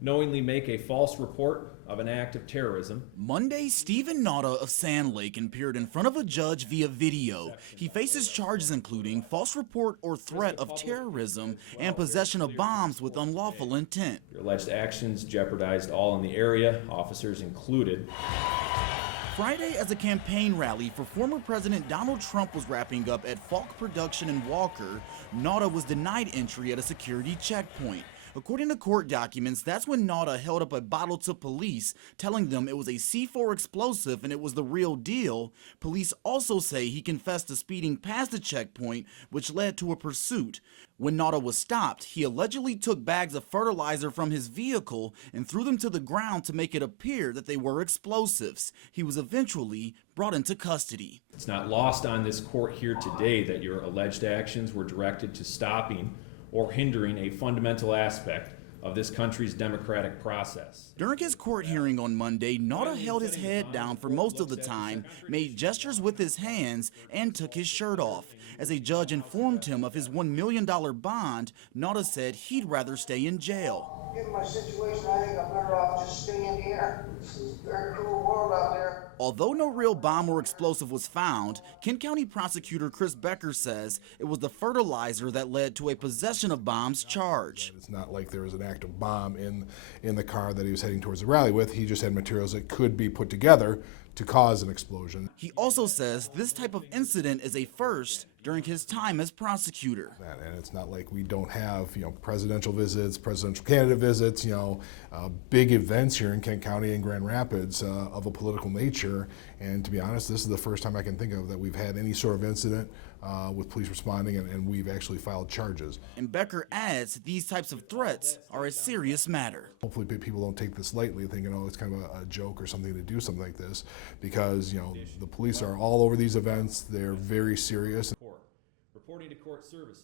knowingly make a false report of an act of terrorism. Monday, Stephen Nauta of Sand Lake appeared in front of a judge via video. He faces charges including false report or threat of terrorism and possession of bombs with unlawful intent. Your alleged actions jeopardized all in the area, officers included. Friday, as a campaign rally for former President Donald Trump was wrapping up at Falk Production in Walker, Nauta was denied entry at a security checkpoint. According to court documents, that's when Nauta held up a bottle to police, telling them it was a C4 explosive and it was the real deal. Police also say he confessed to speeding past the checkpoint, which led to a pursuit. When Nauta was stopped, he allegedly took bags of fertilizer from his vehicle and threw them to the ground to make it appear that they were explosives. He was eventually brought into custody. It's not lost on this court here today that your alleged actions were directed to stopping or hindering a fundamental aspect of this country's democratic process. During his court hearing on Monday, Nauta held his head down for most of the time, made gestures with his hands, and took his shirt off. As a judge informed him of his $1 million bond, Nauta said he'd rather stay in jail. Given my situation, I think I'm better off just staying here. This is a very cruel world out there. Although no real bomb or explosive was found, Kent County prosecutor Chris Becker says it was the fertilizer that led to a possession of bombs charge. It's not like there was an active bomb in the car that he was heading towards the rally with. He just had materials that could be put together to cause an explosion. He also says this type of incident is a first during his time as prosecutor. And it's not like we don't have, presidential visits, presidential candidate visits, big events here in Kent County and Grand Rapids of a political nature. And to be honest, this is the first time I can think of that we've had any sort of incident with police responding and we've actually filed charges. And Becker adds these types of threats are a serious matter. Hopefully people don't take this lightly, thinking, it's kind of a joke or something to do something like this, because, the police are all over these events. They're very serious. Reporting to court services.